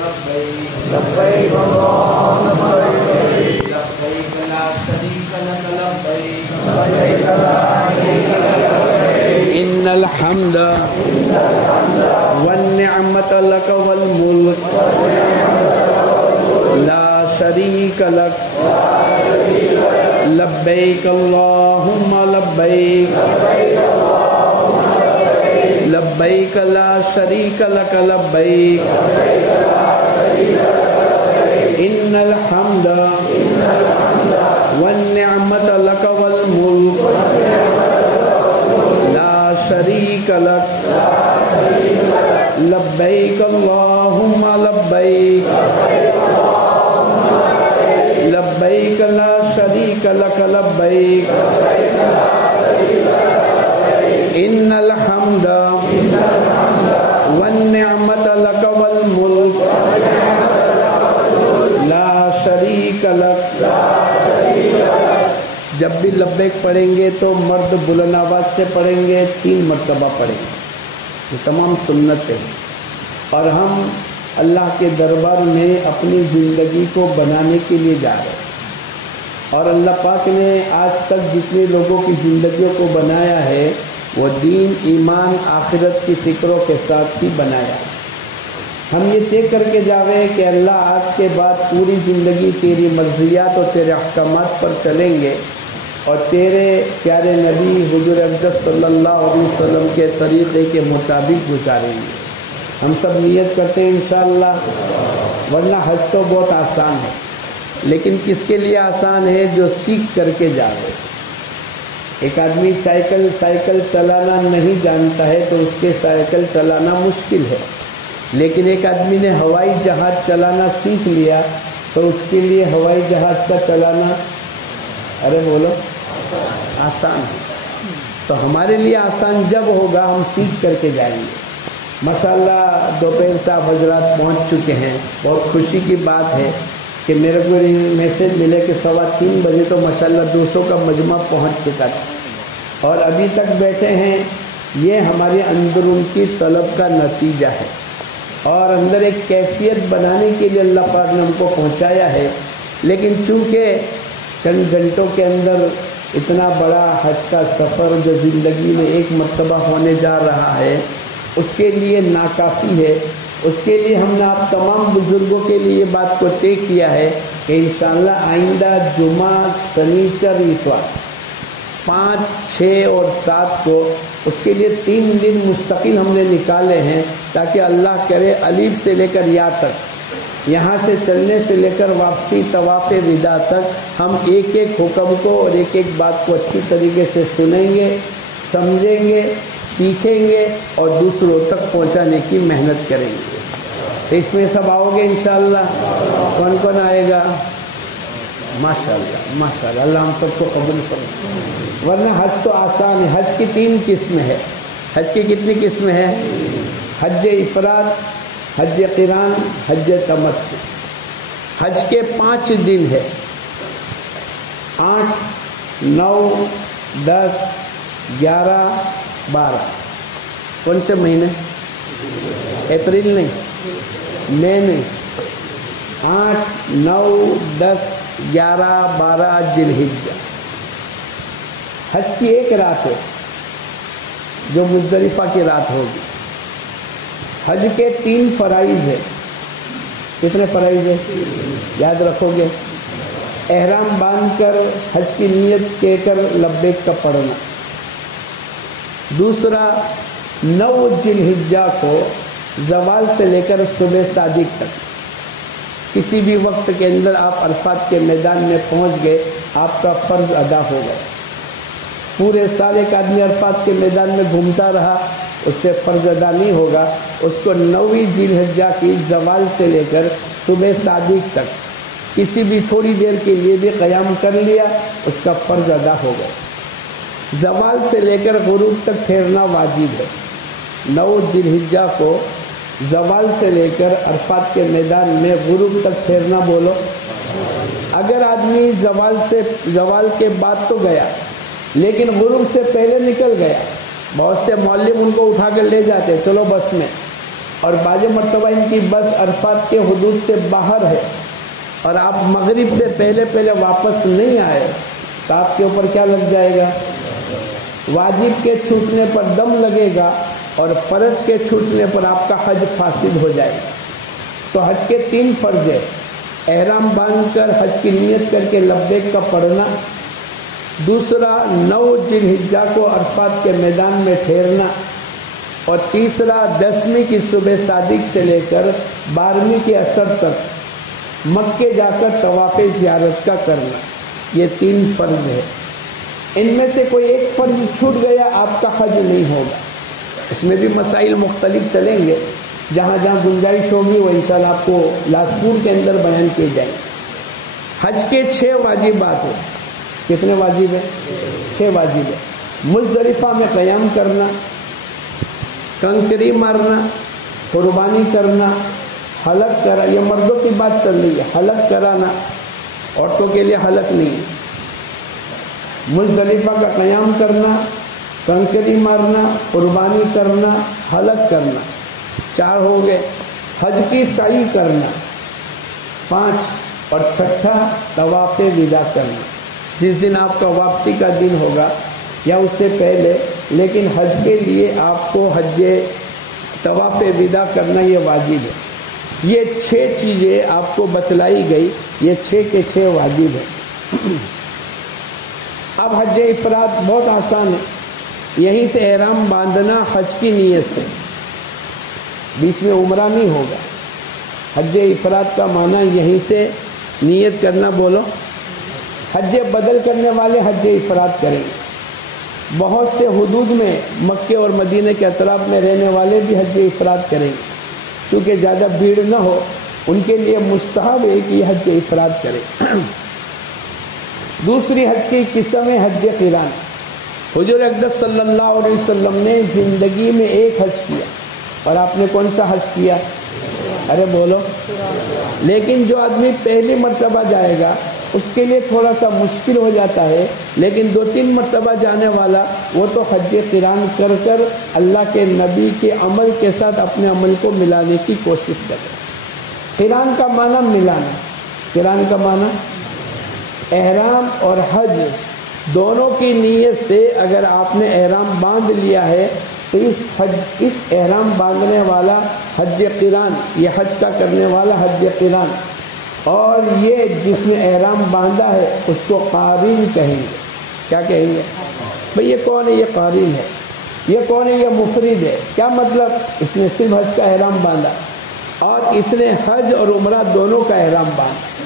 لبيك لبيك اللهم لبيك لبيك لا شريك لك لبيك لبيك لا شريك لك لبيك إن الحمد والنعمة لك والملك لا شريك لك لبيك اللهم لبيك لبيك لا شريك لك لبيك إن الحمد والنعمة لك والملك لا شريك لك لبيك اللهم لبيك لبيك لا شريك لك لبيك إن الحمد والنعمة لك والملك لا شريك لك. جب بھی لبیک پڑھیں گے تو مرد بلند آواز سے پڑھیں گے، 3 مرتبہ پڑھیں گے. یہ تمام سنت ہے اور ہم اللہ کے دربار میں اپنی زندگی کو بنانے کے لیے جا رہے ہیں. اور اللہ پاک نے آج تک جتنے لوگوں کی زندگیوں کو بنایا ہے وہ دین، ایمان، آخرت کی فکروں کے ساتھ ہی بنایا ہے. ہم یہ طے کر کے جاوے کہ اللہ آج کے بعد پوری زندگی تیری مرضیات اور تیرے احکامات پر چلیں گے اور تیرے پیارے نبی حضور اقدس صلی اللہ علیہ وسلم کے طریقے کے مطابق گزاریں گے. ہم سب نیت کرتے ہیں انشاءاللہ. ورنہ حج تو بہت آسان ہے، لیکن کس کے لیے آسان ہے؟ جو سیکھ کر کے جاوے. ایک آدمی سائیکل چلانا نہیں جانتا ہے تو اس کے سائیکل چلانا مشکل ہے، لیکن ایک آدمی نے ہوائی جہاز چلانا سیکھ لیا تو اس کے لیے ہوائی جہاز کا چلانا آسان ہے. تو ہمارے لیے آسان جب ہوگا ہم سیکھ کر کے جائیں گے. ماشاءاللہ دوپہر صاحب حضرات پہنچ چکے ہیں. بہت خوشی کی بات ہے کہ میرے کو میسج ملے کہ 3:15 بجے تو ماشاءاللہ 200 کا مجمع پہنچ چکا تھا اور ابھی تک بیٹھے ہیں. یہ ہمارے اندر ان کی طلب کا نتیجہ ہے اور اندر ایک کیفیت بنانے کے لیے اللہ پاک نے ہم کو پہنچایا ہے. لیکن چونکہ چند گھنٹوں کے اندر اتنا بڑا حج کا سفر جو زندگی میں ایک مرتبہ ہونے جا رہا ہے اس کے لیے ناکافی ہے. اس کے لیے ہم نے آپ تمام بزرگوں کے لیے یہ بات کو طے کیا ہے کہ انشاءاللہ آئندہ جمعہ، شنیچر، اتوار 5، 6 اور 7 کو اس کے لیے 3 دن مستقل ہم نے نکالے ہیں تاکہ اللہ کرے الف سے لے کر یا تک، یہاں سے چلنے سے لے کر واپسی طواف وداع تک ہم ایک ایک حکم کو اور ایک ایک بات کو اچھی طریقے سے سنیں گے، سمجھیں گے، سیکھیں گے اور دوسروں تک پہنچانے کی محنت کریں گے. اس میں سب آؤ گے انشاءاللہ؟ کون کون آئے گا؟ ماشاءاللہ ماشاءاللہ، اللہ ہم سب کو قبول کرے. ورنہ حج تو آسان ہے. حج کی 3 قسمیں ہیں. حج کی کتنی قسمیں ہیں؟ حج افراد، حج قران، حج تمتع. حج کے 5 دن ہے، 8، 9، 10، 11، 12. کون سے مہینے؟ اپریل نہیں، مئی نہیں. 8، 9، 10، 11، 12 ذی الحجہ. حج کی ایک رات ہے جو مزدلفہ کی رات ہوگی. حج کے 3 فرائض ہیں. کتنے فرائض ہیں یاد رکھو گے؟ احرام باندھ کر حج کی نیت کہہ کر لبیک کا پڑھنا. دوسرا 9 ذی الحجہ کو زوال سے لے کر صبح صادق تک کسی بھی وقت کے اندر آپ عرفات کے میدان میں پہنچ گئے، آپ کا فرض ادا ہو گیا. پورے سال ایک آدمی عرفات کے میدان میں گھومتا رہا، اس سے فرض ادا نہیں ہوگا. اس کو 9ویں ذی الحجہ کی زوال سے لے کر صبح صادق تک کسی بھی تھوڑی دیر کے لیے بھی قیام کر لیا، اس کا فرض ادا ہو گیا. زوال سے لے کر غروب تک ٹھہرنا واجب ہے. 9 ذی الحجہ کو زوال سے لے کر عرفات کے میدان میں غروب تک ٹھہرنا بولو. اگر آدمی زوال کے بعد تو گیا لیکن غروب سے پہلے نکل گیا، بہت سے معلم ان کو اٹھا کر لے جاتے، چلو بس میں اور بعض مرتبہ ان کی بس عرفات کے حدود سے باہر ہے اور آپ مغرب سے پہلے واپس نہیں آئے تو آپ کے اوپر کیا لگ جائے گا؟ واجب کے چھوٹنے پر دم لگے گا اور فرض کے چھوٹنے پر آپ کا حج فاسد ہو جائے گا۔ تو حج کے 3 فرض ہے، احرام باندھ کر حج کی نیت کر کے لبیک کا پڑھنا، دوسرا 9 ذی الحجہ کو عرفات کے میدان میں ٹھہرنا، اور تیسرا 10ویں کی صبح صادق سے لے کر 12ویں کے عصر تک مکے جا کر طواف زیارت کا کرنا۔ یہ 3 فرض ہے، ان میں سے کوئی ایک فرض چھوٹ گیا آپ کا حج نہیں ہوگا۔ اس میں بھی مسائل مختلف چلیں گے، جہاں جہاں گنجائش ہوگی وہ انشاءاللہ آپ کو لاسپور کے اندر بیان کیے جائیں گے۔ حج کے 6 واجبات ہیں۔ کتنے واجب ہیں؟ 6 واجب ہیں۔ مزدلفہ میں قیام کرنا، کنکری مارنا، قربانی کرنا، حلق کرا، یہ مردوں کی بات چل رہی ہے، حلق کرانا، عورتوں کے لیے حلق نہیں۔ مزدلفہ کا قیام کرنا، کنکری مارنا، قربانی کرنا، حلق کرنا، 4 ہو گئے۔ حج کی سعی کرنا 5، اور 6 طواف وداع کرنا۔ جس دن آپ کا واپسی کا دن ہوگا یا اس سے پہلے، لیکن حج کے لیے آپ کو حج طواف وداع کرنا یہ واجب ہے۔ یہ 6 چیزیں آپ کو بتلائی گئی، یہ 6 کے 6 واجب ہیں۔ اب حج افراد بہت آسان ہے، یہیں سے احرام باندھنا حج کی نیت سے، بیچ میں عمرہ نہیں ہوگا۔ حج افراد کا معنی یہیں سے نیت کرنا، بولو۔ حج بدل کرنے والے حج افراد کریں گے۔ بہت سے حدود میں مکے اور مدینہ کے اطراف میں رہنے والے بھی حج افراد کریں گے، کیونکہ زیادہ بھیڑ نہ ہو، ان کے لیے مستحب ہے کہ یہ حج افراد کریں۔ دوسری حج کی قسم ہے حج قران۔ حضور اقدس صلی اللہ علیہ وسلم نے زندگی میں ایک حج کیا، اور آپ نے کون سا حج کیا؟ ارے بولو۔ لیکن جو آدمی پہلی مرتبہ جائے گا اس کے لیے تھوڑا سا مشکل ہو جاتا ہے، لیکن 2-3 مرتبہ جانے والا وہ تو حج قران کر کر اللہ کے نبی کے عمل کے ساتھ اپنے عمل کو ملانے کی کوشش کرے۔ قران کا معنی ملانا، قران کا معنی احرام اور حج دونوں کی نیت سے اگر آپ نے احرام باندھ لیا ہے تو اس احرام باندھنے والا حج قران، یہ حج کا کرنے والا حج قران، اور یہ جس نے احرام باندھا ہے اس کو قارین کہیں گے۔ کیا کہیں گے بھئی؟ یہ کون ہے؟ یہ قارین ہے۔ یہ کون ہے؟ یہ مفرد ہے۔ کیا مطلب؟ اس نے صرف حج کا احرام باندھا اور اس نے حج اور عمرہ دونوں کا احرام باندھا۔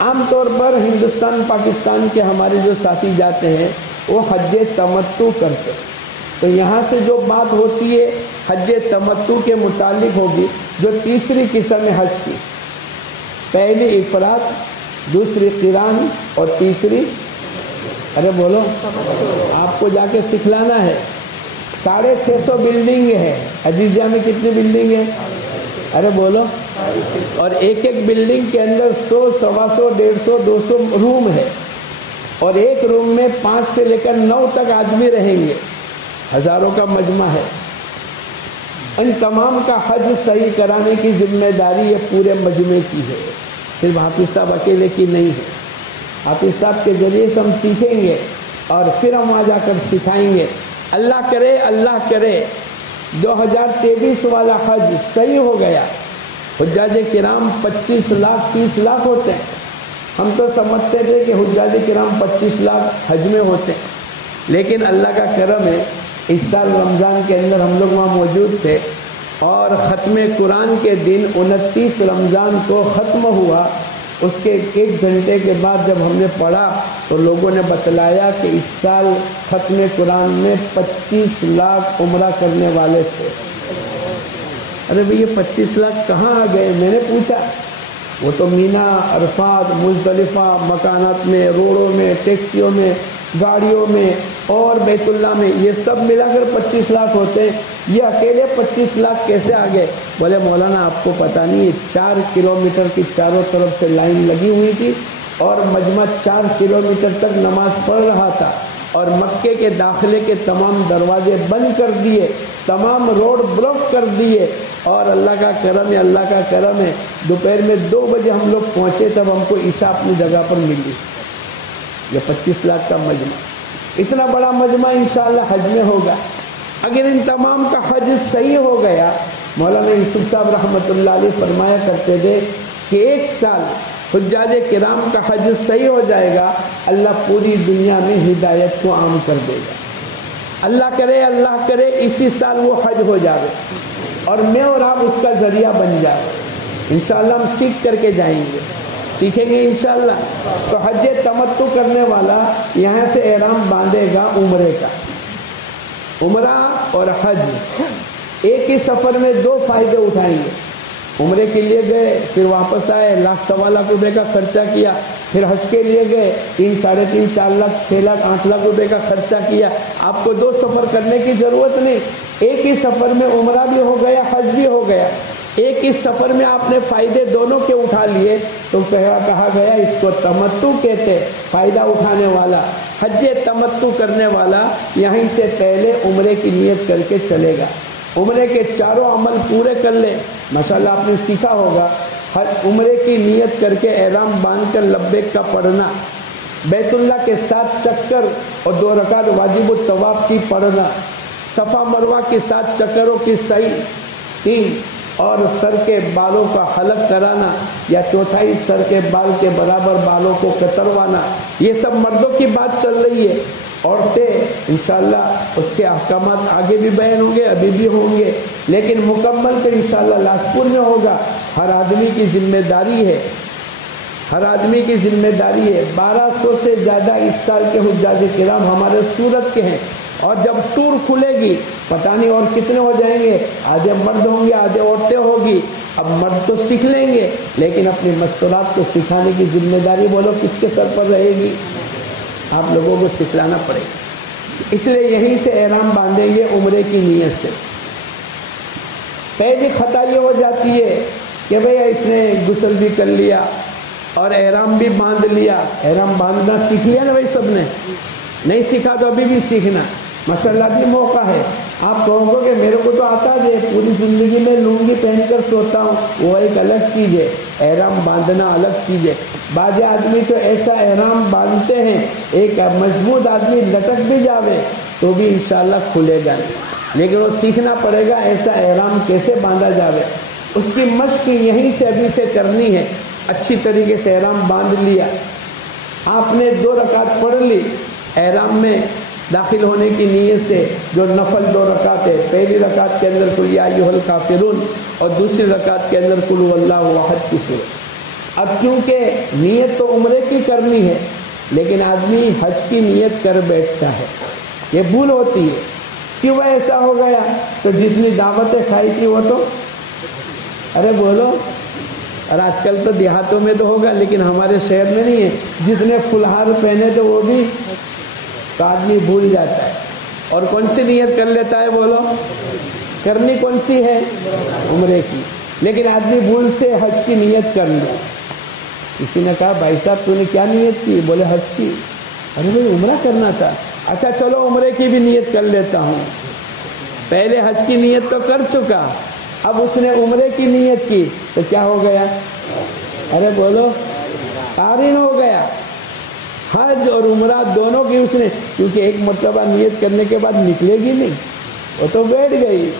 عام طور پر ہندوستان پاکستان کے ہمارے جو ساتھی جاتے ہیں وہ حج تمتع کرتے ہیں، تو یہاں سے جو بات ہوتی ہے حج تمتع کے متعلق ہوگی، جو تیسری قسم ہے حج کی، پہلی افراد، دوسری قران اور تیسری، ارے بولو، آپ کو جا کے سکھلانا ہے۔ 650 بلڈنگ ہے عزیزیہ میں، کتنی بلڈنگ ہے؟ ارے بولو۔ اور ایک ایک بلڈنگ کے اندر 100، 125، 150، 200 روم ہے، اور ایک روم میں 5 سے لے کر 9 تک آدمی رہیں گے، ہزاروں کا مجمع ہے۔ ان تمام کا حج صحیح کرانے کی ذمہ داری یہ پورے مجمع کی ہے، صرف حافظ صاحب اکیلے کی نہیں ہے۔ حافظ صاحب کے ذریعے سے ہم سیکھیں گے اور پھر ہم وہاں جا کر سکھائیں گے۔ اللہ کرے 2023 والا حج صحیح ہو گیا، حجاج کرام 25 لاکھ 30 لاکھ ہوتے ہیں۔ ہم تو سمجھتے تھے کہ حجاج کرام 25 لاکھ حج میں ہوتے ہیں، لیکن اللہ کا کرم ہے اس سال رمضان کے اندر ہم لوگ وہاں موجود تھے، اور ختم قرآن کے دن 29 رمضان کو ختم ہوا۔ اس کے 1 گھنٹے کے بعد جب ہم نے پڑھا تو لوگوں نے بتلایا کہ اس سال ختم قرآن میں 25 لاکھ عمرہ کرنے والے تھے۔ ارے بھئی یہ 25 لاکھ کہاں آ گئے؟ میں نے پوچھا، وہ تو مینا، عرفات، مزدلفہ مکانات میں، روڈوں میں، ٹیکسیوں میں، گاڑیوں میں اور بیت اللہ میں، یہ سب ملا کر 25 لاکھ ہوتے ہیں، یہ اکیلے 25 لاکھ کیسے آ گئے؟ بولے مولانا آپ کو پتہ نہیں، 4 کلومیٹر کی چاروں طرف سے لائن لگی ہوئی تھی اور مجمع 4 کلومیٹر تک نماز پڑھ رہا تھا، اور مکے کے داخلے کے تمام دروازے بند کر دیے، تمام روڈ بلاک کر دیے، اور اللہ کا کرم ہے، اللہ کا کرم ہے، دوپہر میں 2 بجے ہم لوگ پہنچے، تب ہم کو عشاء اپنی جگہ پر ملی۔ یہ 25 لاکھ کا مجمع، اتنا بڑا مجمع انشاءاللہ حج میں ہوگا۔ اگر ان تمام کا حج صحیح ہو گیا، مولانا یوسف صاحب رحمۃ اللہ علیہ فرمایا کرتے تھے کہ 1 سال حجاج کرام کا حج صحیح ہو جائے گا، اللہ پوری دنیا میں ہدایت کو عام کر دے گا۔ اللہ کرے اسی سال وہ حج ہو جائے اور میں اور آپ اس کا ذریعہ بن جائے۔ انشاءاللہ ہم سیکھ کر کے جائیں گے، سیکھیں گے انشاءاللہ۔ تو حج تمتع کرنے والا یہاں سے احرام باندھے گا عمرے کا۔ عمرہ اور حج ایک ہی سفر میں 2 فائدے اٹھائیں گے۔ عمرے کے لیے گئے، پھر واپس آئے، 1,00,000 سوا لاکھ روپے کا خرچہ کیا، پھر حج کے لیے گئے، 3 ساڑھے 3 4 لاکھ 6 لاکھ 8 لاکھ روپے کا خرچہ کیا۔ آپ کو 2 سفر کرنے کی ضرورت نہیں، ایک ہی سفر میں عمرہ بھی ہو گیا، حج بھی ہو گیا۔ ایک ہی سفر میں آپ نے فائدے دونوں کے اٹھا لیے، تو کہا گیا اس کو تمتع کہتے، فائدہ اٹھانے والا۔ حج تمتع کرنے والا یہیں سے پہلے عمرے کی نیت کر کے چلے گا، عمرے کے 4 عمل پورے کر لے۔ ماشاءاللہ آپ نے سیکھا ہوگا، عمرے کی نیت کر کے احرام باندھ کر لبیک کا پڑھنا، بیت اللہ کے 7 چکر اور 2 رکعت واجب الطواف کی پڑھنا، صفا مروہ کے 7 چکروں کی سعی 3، اور سر کے بالوں کا حلق کرانا یا 4تھائی سر کے بال کے برابر بالوں کو کتروانا۔ یہ سب مردوں کی بات چل رہی ہے، عورتیں انشاءاللہ اس کے احکامات آگے بھی بیان ہوں گے، ابھی بھی ہوں گے، لیکن مکمل تو انشاءاللہ لاجپور میں ہوگا۔ ہر آدمی کی ذمہ داری ہے، ہر آدمی کی ذمہ داری ہے۔ 1200 سے زیادہ اس سال کے حجاج کرام ہمارے سورت کے ہیں، اور جب ٹور کھلے گی پتہ نہیں اور کتنے ہو جائیں گے، آدھے مرد ہوں گے آدھے عورتیں ہوگی۔ اب مرد تو سیکھ لیں گے، لیکن اپنی مستورات کو سکھانے کی ذمہ داری بولو کس کے سر پر رہے گی؟ آپ لوگوں کو سکھلانا پڑے گا۔ اس لیے یہیں سے احرام باندھیں گے عمرے کی نیت سے۔ پہلی خطا یہ ہو جاتی ہے کہ بھئی اس نے غسل بھی کر لیا اور احرام بھی باندھ لیا۔ احرام باندھنا سیکھ لیا نا بھائی سب نے؟ نہیں سیکھا تو ابھی بھی سیکھنا، ماشاءاللہ بھی موقع ہے۔ آپ کہو گے کہ میرے کو تو آتا ہے، پوری زندگی میں لنگی پہن کر سوتا ہوں، وہ ایک الگ چیز ہے، احرام باندھنا الگ چیز ہے۔ بعض آدمی تو ایسا احرام باندھتے ہیں، ایک مضبوط آدمی لٹک بھی جاوے تو بھی انشاءاللہ کھلے گا، لیکن وہ سیکھنا پڑے گا ایسا احرام کیسے باندھا جاوے۔ اس کی مشق یہیں سے ابھی سے کرنی ہے۔ اچھی طریقے سے احرام باندھ لیا، آپ نے 2 رکعت پڑھ لی احرام میں داخل ہونے کی نیت سے، جو نفل 2 رکعت ہے۔ پہلی رکعت کے اندر قل یا ایھا الکافرون اور دوسری رکعت کے اندر قل ھو اللہ احد کی سورت۔ اب کیونکہ نیت تو عمرے کی کرنی ہے، لیکن آدمی حج کی نیت کر بیٹھتا ہے، یہ بھول ہوتی ہے۔ کیوں ایسا ہو گیا؟ تو جتنی دعوتیں کھائی تھی وہ تو، ارے بولو، اور آج کل تو دیہاتوں میں تو ہوگا لیکن ہمارے شہر میں نہیں ہے، جتنے فلہار پہنے تو وہ بھی تو آدمی بھول جاتا ہے۔ اور کون سی نیت کر لیتا ہے بولو؟ کرنی کون سی ہے؟ عمرے کی، لیکن آدمی بھول سے حج کی نیت کر لیا۔ کسی نے کہا بھائی صاحب تو نے کیا نیت کی؟ بولے حج کی۔ ارے بھائی عمرہ کرنا تھا۔ اچھا چلو عمرے کی بھی نیت کر لیتا ہوں۔ پہلے حج کی نیت تو کر چکا، اب اس نے عمرے کی نیت کی تو کیا ہو گیا؟ ارے بولو، قارن ہو گیا۔ حج اور عمرہ دونوں کی اس نے، کیونکہ ایک مرتبہ نیت کرنے کے بعد نکلے گی نہیں، وہ تو بیٹھ گئی۔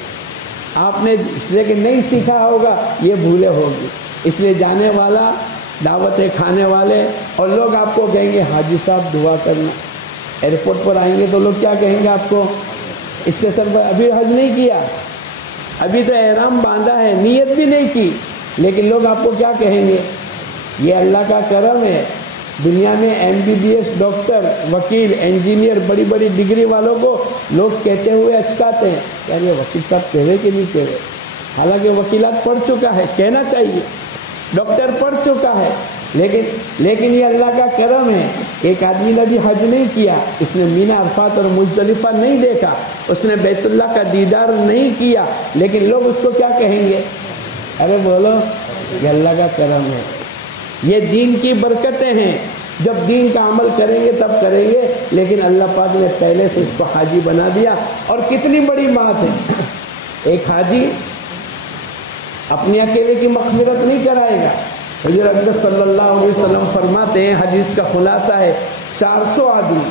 آپ نے اس لیے کہ نہیں سیکھا ہوگا، یہ بھولے ہوگی۔ اس لیے جانے والا، دعوتیں کھانے والے اور لوگ آپ کو کہیں گے حاجی صاحب دعا کرنا۔ ایئرپورٹ پر آئیں گے تو لوگ کیا کہیں گے آپ کو؟ اس کے سر پر ابھی حج نہیں کیا، ابھی تو احرام باندھا ہے، نیت بھی نہیں کی، لیکن لوگ آپ کو کیا کہیں گے؟ یہ اللہ کا کرم ہے، دنیا میں MBBS ڈاکٹر، وکیل، انجینئر، بڑی بڑی ڈگری والوں کو لوگ کہتے ہوئے اچکاتے ہیں، یار یہ وکیل صاحب کہے کہ نہیں کہے؟ حالانکہ وکیلات پڑھ چکا ہے، کہنا چاہیے، ڈاکٹر پڑھ چکا ہے، لیکن یہ اللہ کا کرم ہے۔ ایک آدمی نے بھی حج نہیں کیا، اس نے مینا عرفات اور مزدلفہ نہیں دیکھا، اس نے بیت اللہ کا دیدار نہیں کیا، لیکن لوگ اس کو کیا کہیں گے؟ ارے بولو، یہ اللہ کا کرم ہے، یہ دین کی برکتیں ہیں۔ جب دین کا عمل کریں گے تب کریں گے، لیکن اللہ پاک نے پہلے سے اس کو حاجی بنا دیا۔ اور کتنی بڑی بات ہے، ایک حاجی اپنے اکیلے کی مغفرت نہیں کرائے گا۔ حضور اقدس صلی اللہ علیہ وسلم فرماتے ہیں، حدیث کا خلاصہ ہے 400 آدمی،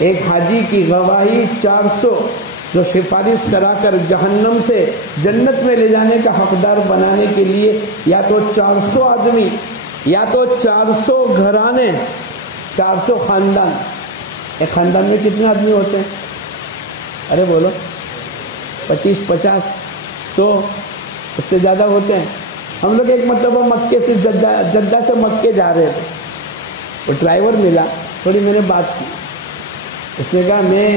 ایک حاجی کی گواہی 400 جو سفارش کرا کر جہنم سے جنت میں لے جانے کا حقدار بنانے کے لیے، یا تو 400 آدمی، یا تو 400 گھرانے، 400 خاندان۔ ایک خاندان میں کتنے آدمی ہوتے ہیں؟ ارے بولو، 25 50 100، اس سے زیادہ ہوتے ہیں۔ ہم لوگ ایک مرتبہ مکے سے جدہ سے مکے جا رہے تھے، وہ ڈرائیور ملا، تھوڑی میں نے بات کی، اس نے کہا میں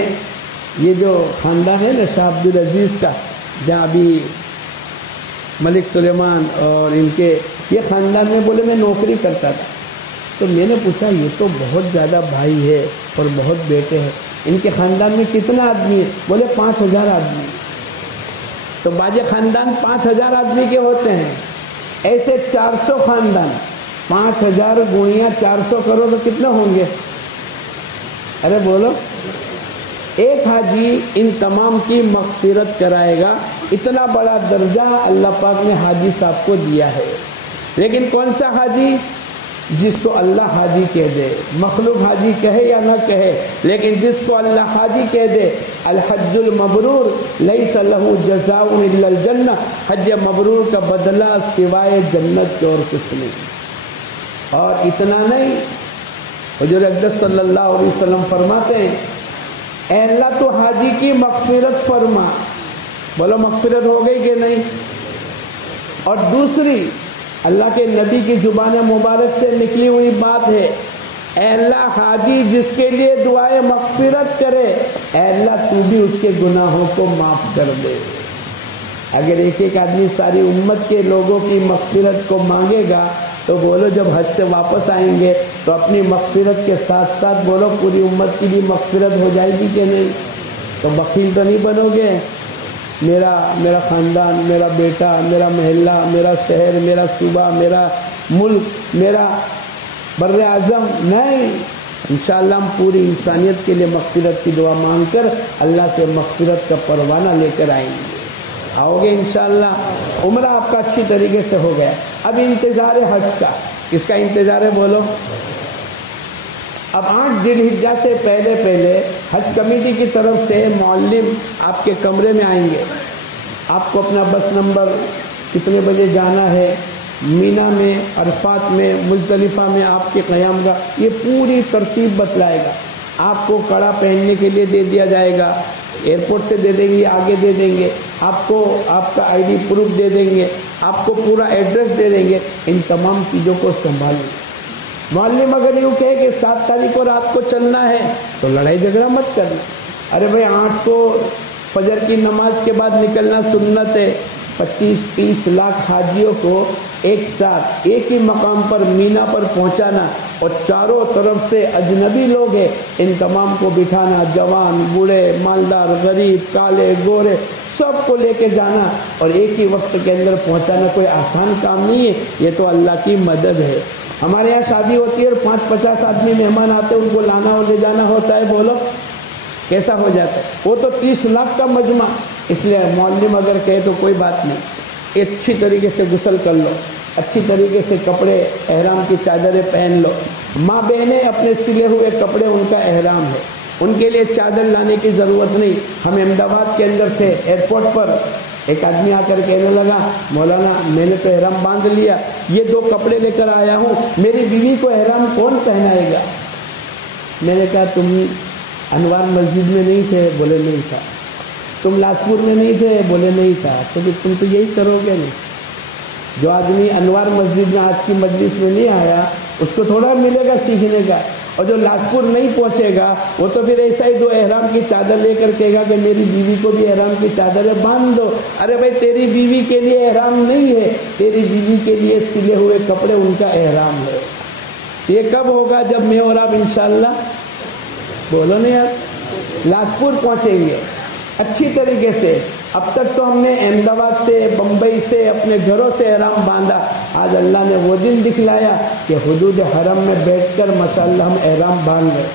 یہ جو خاندان ہے نا شاہ عبدالعزیز کا، جہاں ابھی ملک سلیمان اور ان کے یہ خاندان میں، بولے میں نوکری کرتا تھا، تو میں نے پوچھا یہ تو بہت زیادہ بھائی ہے اور بہت بیٹے ہیں، ان کے خاندان میں کتنا آدمی ہے؟ بولے 5000 آدمی۔ تو باجے خاندان 5000 آدمی کے ہوتے ہیں، ایسے 400 خاندان، 5000 گنیا 400 کرو تو کتنے ہوں گے؟ ارے بولو، ایک حاجی ان تمام کی مغفرت کرائے گا۔ اتنا بڑا درجہ اللہ پاک نے حاجی صاحب کو دیا ہے۔ لیکن کون سا حاجی؟ جس کو اللہ حاجی کہہ دے، مخلوق حاجی کہے یا نہ کہے، لیکن جس کو اللہ حاجی کہہ دے، الحج المبرور لیس لہ جزاء الا الجنہ، حج مبرور کا بدلہ سوائے جنت کے اور کچھ نہیں۔ اور اتنا نہیں، حضور اقدس صلی اللہ علیہ وسلم فرماتے ہیں، اے اللہ تو حاجی کی مغفرت فرما۔ بولو مغفرت ہو گئی کہ نہیں؟ اور دوسری اللہ کے نبی کی زبان مبارک سے نکلی ہوئی بات ہے، اے اللہ حاجی جس کے لیے دعائے مغفرت کرے، اے اللہ تو بھی اس کے گناہوں کو معاف کر دے۔ اگر ایک ایک آدمی ساری امت کے لوگوں کی مغفرت کو مانگے گا تو بولو جب حج سے واپس آئیں گے تو اپنی مغفرت کے ساتھ ساتھ بولو پوری امت کی بھی مغفرت ہو جائے گی کہ نہیں؟ تو بخیل تو نہیں بنو گے، میرا خاندان، میرا بیٹا، میرا محلہ، میرا شہر، میرا صوبہ، میرا ملک، میرا بر اعظم، نہیں۔ انشاءاللہ ہم پوری انسانیت کے لیے مغفرت کی دعا مانگ کر اللہ سے مغفرت کا پروانہ لے کر آئیں گے۔ آؤ گے انشاءاللہ؟ عمرہ آپ کا اچھی طریقے سے ہو گیا، اب انتظار ہے حج کا۔ کس کا انتظار ہے بولو؟ اب 8 ذی الحجہ سے پہلے حج کمیٹی کی طرف سے معلم آپ کے کمرے میں آئیں گے، آپ کو اپنا بس نمبر، کتنے بجے جانا ہے، مینا میں، عرفات میں، مزدلفہ میں آپ کے قیام کا یہ پوری ترتیب بتلائے گا۔ آپ کو کڑا پہننے کے لیے دے دیا جائے گا، ایئرپورٹ سے دے دیں گے، آگے دے دیں گے، آپ کو آپ کا آئی ڈی پروف دے دیں گے، آپ کو پورا ایڈریس دے دیں گے۔ ان تمام چیزوں کو سنبھالیں۔ معلم اگر یوں کہے کہ 7 تاریخ کو رات کو چلنا ہے تو لڑائی جھگڑا مت کرنا، ارے بھائی 8 کو فجر کی نماز کے بعد نکلنا سنت ہے۔ 25-30 لاکھ حاجیوں کو ایک ساتھ ایک ہی مقام پر مینا پر پہنچانا، اور چاروں طرف سے اجنبی لوگ ہیں، ان تمام کو بٹھانا، جوان، بوڑھے، مالدار، غریب، کالے، گورے، سب کو لے کے جانا اور ایک ہی وقت کے اندر پہنچانا کوئی آسان کام نہیں ہے، یہ تو اللہ کی مدد ہے۔ ہمارے یہاں شادی ہوتی ہے اور 5-50 آدمی مہمان آتے ہیں، ان کو لانا اور لے جانا ہوتا ہے، بولو کیسا ہو جاتا ہے؟ وہ تو 30 لاکھ کا مجمع۔ اس لیے معلم اگر کہے تو کوئی بات نہیں، اچھی طریقے سے غسل کر لو، اچھی طریقے سے کپڑے احرام کی چادریں پہن لو۔ ماں بہنیں اپنے سلے ہوئے کپڑے ان کا احرام ہے، ان کے لیے چادر لانے کی ضرورت نہیں۔ ہم احمد آباد کے اندر تھے، ایئرپورٹ پر ایک آدمی آ کر کہنے لگا، مولانا میں نے تو احرام باندھ لیا، یہ 2 کپڑے لے کر آیا ہوں، میری بیوی کو احرام کون پہنائے گا؟ میں نے کہا تم انوار مسجد میں نہیں تھے؟ بولے نہیں تھا۔ تم لاجپور میں نہیں تھے؟ بولے نہیں تھا۔ تو تم تو یہی کرو گے نہیں۔ جو آدمی انوار مسجد میں آج کی مجلس میں نہیں آیا اس کو تھوڑا ملے گا سیکھنے کا، اور جو لاجپور نہیں پہنچے گا وہ تو پھر ایسا ہی 2 احرام کی چادر لے کر کہے گا کہ میری بیوی کو بھی احرام کی چادر باندھ دو۔ ارے بھائی تیری بیوی کے لیے احرام نہیں ہے، تیری بیوی کے لیے سلے ہوئے کپڑے ان کا احرام ہے۔ یہ کب ہوگا؟ جب میں اور آپ انشاءاللہ بولو نہیں یار لاجپور پہنچیں گے اچھی طریقے سے۔ اب تک تو ہم نے احمد آباد سے، بمبئی سے، اپنے گھروں سے احرام باندھا، آج اللہ نے وہ دن دکھلایا کہ حدود حرم میں بیٹھ کر ماشاءاللہ ہم احرام باندھ گئے،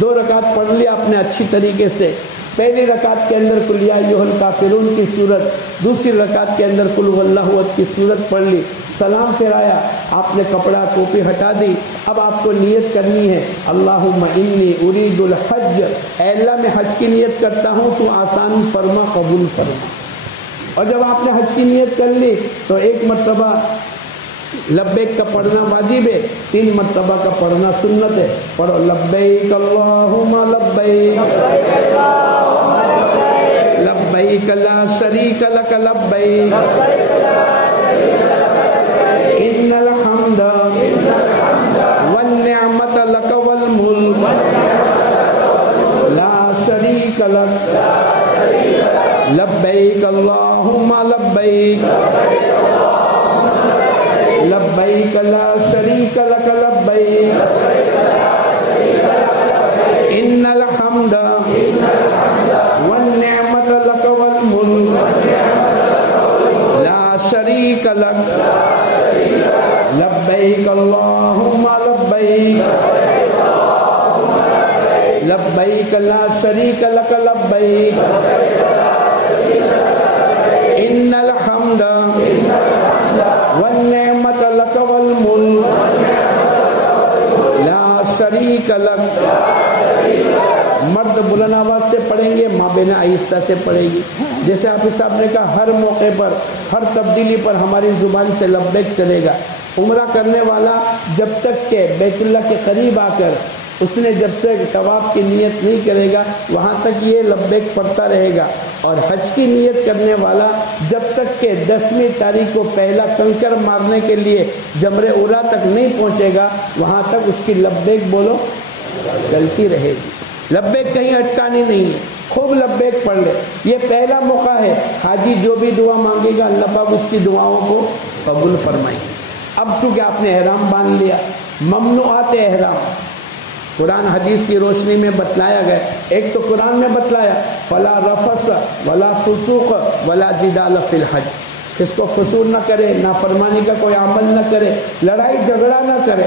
2 رکعت پڑھ لیا آپ نے اچھی طریقے سے. پہلی رکعت کے اندر قل یا ایھا الکافرون کی صورت، دوسری رکعت کے اندر قل ھو اللہ احد کی صورت پڑھ لی، سلام پھرایا، آپ نے کپڑا ٹوپی ہٹا دی. اب آپ کو نیت کرنی ہے اللہم انی ارید الحج، اے اللہ میں حج کی نیت کرتا ہوں، تو آسان فرما قبول فرما. اور جب آپ نے حج کی نیت کر لی تو 1 مرتبہ لبیک کا پڑھنا واجب ہے، 3 مرتبہ کا پڑھنا سنت ہے. پڑھو لبیک اللہم لبیک لبیک لا شریک لک لبیک ان الحمد والنعمت لک والملک لا شریک لک لبیک اللہم لبیک لبیک لا شریک لک لبیک ان الحمد والنعمت لک والملک لا شریک لک لبیک اللہم لبیک لبیک لا شریک لک لبیک ان الحمد والنعمت لک والملک لا شریک لک. مرد بلند آواز سے پڑھیں گے، ماں بہنیں آہستہ سے پڑھیں گی. جیسے آپ صاحب نے کہا ہر موقع پر، ہر تبدیلی پر ہماری زبان سے لبیک چلے گا. عمرہ کرنے والا جب تک کہ بیت اللہ کے قریب آ کر اس نے جب تک طواف کی نیت نہیں کرے گا وہاں تک یہ لبیک پڑھتا رہے گا. اور حج کی نیت کرنے والا جب تک کہ 10ویں تاریخ کو پہلا کنکر مارنے کے لیے جمرے اولا تک نہیں پہنچے گا وہاں تک اس کی لبیک بولو چلتی رہے گی. لبیک کہیں اٹکانی نہیں ہے، خوب لبیک پڑھ لے. یہ پہلا موقع ہے، حاجی جو بھی دعا مانگے گا اللہ پاک اس کی دعاؤں کو قبول فرمائیں. اب چونکہ آپ نے احرام باندھ لیا، ممنوعات احرام قرآن حدیث کی روشنی میں بتلایا گیا. ایک تو قرآن میں بتلایا فلا رفث ولا فسوق ولا جدال فی الحج، اس کو فسوق نہ کرے، نافرمانی کا کوئی عمل نہ کرے، لڑائی جھگڑا نہ کرے.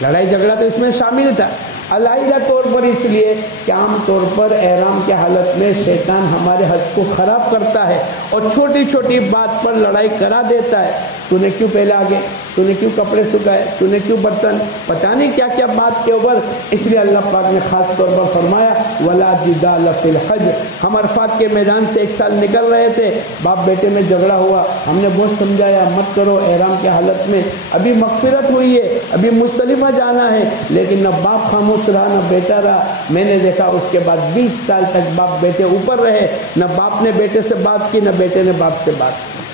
لڑائی جھگڑا تو اس میں شامل تھا علیحدہ طور پر، اس لیے کہ عام طور پر احرام کے حالت میں شیطان ہمارے حج کو خراب کرتا ہے اور چھوٹی چھوٹی بات پر لڑائی کرا دیتا ہے. تو نے کیوں پہلے آگے، تو نے کیوں کپڑے سکھائے، تو نے کیوں برتن، پتہ نہیں کیا کیا بات کے اوپر. اس لیے اللہ پاک نے خاص طور پر فرمایا ولا جدال فی الحج. ہم عرفات کے میدان سے 1 سال نکل رہے تھے، باپ بیٹے میں جھگڑا ہوا، ہم نے بہت سمجھایا مت کرو احرام کے حالت میں، ابھی مغفرت ہوئی ہے، ابھی مزدلفہ جانا ہے، لیکن نہ باپ خاموش رہا نہ بیٹا رہا. میں نے دیکھا اس کے بعد 20 سال تک باپ بیٹے اوپر رہے، نہ باپ نے بیٹے سے بات کی نہ بیٹے نے باپ سے بات کی.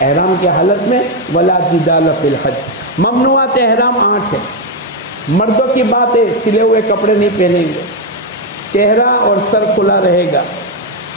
احرام کی حالت میں ولا جدال فی الحج. ممنوعات احرام 8 ہے. مردوں کی بات ہے سلے ہوئے کپڑے نہیں پہنیں گے، چہرہ اور سر کھلا رہے گا،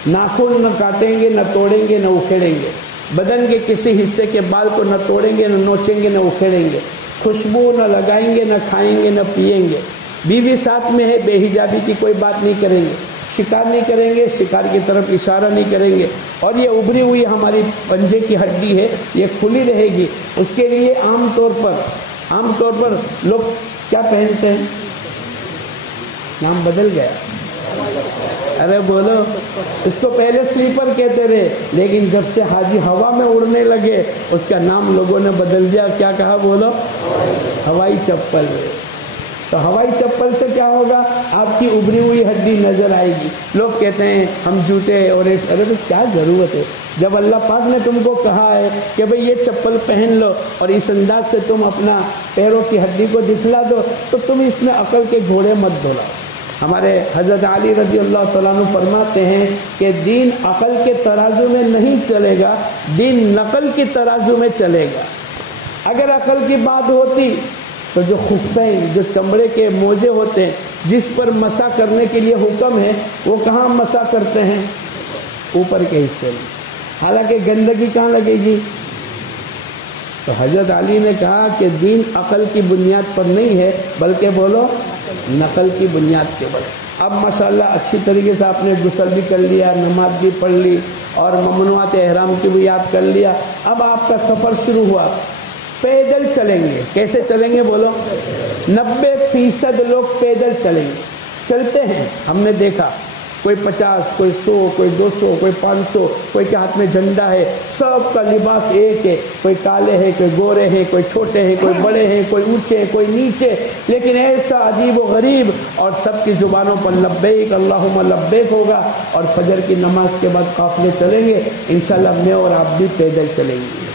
ناخن نہ کاٹیں گے نہ توڑیں گے نہ اکھیڑیں گے، بدن کے کسی حصے کے بال کو نہ توڑیں گے نہ نوچیں گے نہ اکھیڑیں گے، خوشبو نہ لگائیں گے نہ کھائیں گے نہ پیئیں گے. بیوی ساتھ میں ہے، بے حجابی کی کوئی بات نہیں کریں گے، شکار نہیں کریں گے، شکار کی طرف اشارہ نہیں کریں گے. اور یہ ابری ہوئی ہماری پنجے کی ہڈی ہے، یہ کھلی رہے گی. اس کے لیے عام طور پر لوگ کیا پہنتے ہیں، نام بدل گیا، ارے بولو، اس کو پہلے سلیپر کہتے رہے، لیکن جب سے حاجی ہوا میں اڑنے لگے اس کا نام لوگوں نے بدل دیا. کیا کہا بولو؟ ہوائی چپل. تو ہوائی چپل سے کیا ہوگا؟ آپ کی ابری ہوئی ہڈی نظر آئے گی. لوگ کہتے ہیں ہم جوتے اور ارے تو کیا ضرورت ہے جب اللہ پاک نے تم کو کہا ہے کہ بھئی یہ چپل پہن لو اور اس انداز سے تم اپنا پیروں کی ہڈی کو دکھلا دو، تو تم اس میں عقل کے گھوڑے مت دوڑاؤ. ہمارے حضرت علی رضی اللہ تعالیٰ عنہ فرماتے ہیں کہ دین عقل کے ترازو میں نہیں چلے گا، دین نقل کی ترازو میں چلے گا. اگر عقل کی بات ہوتی تو جو خفین، جو چمڑے کے موزے ہوتے ہیں جس پر مسح کرنے کے لیے حکم ہے، وہ کہاں مسح کرتے ہیں؟ اوپر کے حصے میں، حالانکہ گندگی کہاں لگے گی؟ تو حضرت علی نے کہا کہ دین عقل کی بنیاد پر نہیں ہے بلکہ بولو نقل کی بنیاد کے پر. اب ماشاءاللہ اچھی طریقے سے آپ نے غسل بھی کر لیا، نماز بھی پڑھ لی اور ممنوعات احرام کی بھی یاد کر لیا. اب آپ کا سفر شروع ہوا. پیدل چلیں گے. کیسے چلیں گے بولو؟ 90% لوگ پیدل چلیں گے. چلتے ہیں، ہم نے دیکھا کوئی 50، کوئی 100، کوئی 200، کوئی 500، کوئی کے ہاتھ میں جھنڈا ہے. سب کا لباس ایک ہے، کوئی کالے ہیں، کوئی گورے ہیں، کوئی چھوٹے ہیں، کوئی بڑے ہیں، کوئی اونچے، کوئی نیچے، لیکن ایسا عجیب و غریب، اور سب کی زبانوں پر لبیک اللہم لبیک ہوگا. اور فجر کی نماز کے بعد قافلے چلیں گے. انشاءاللہ میں اور آپ بھی پیدل چلیں گے.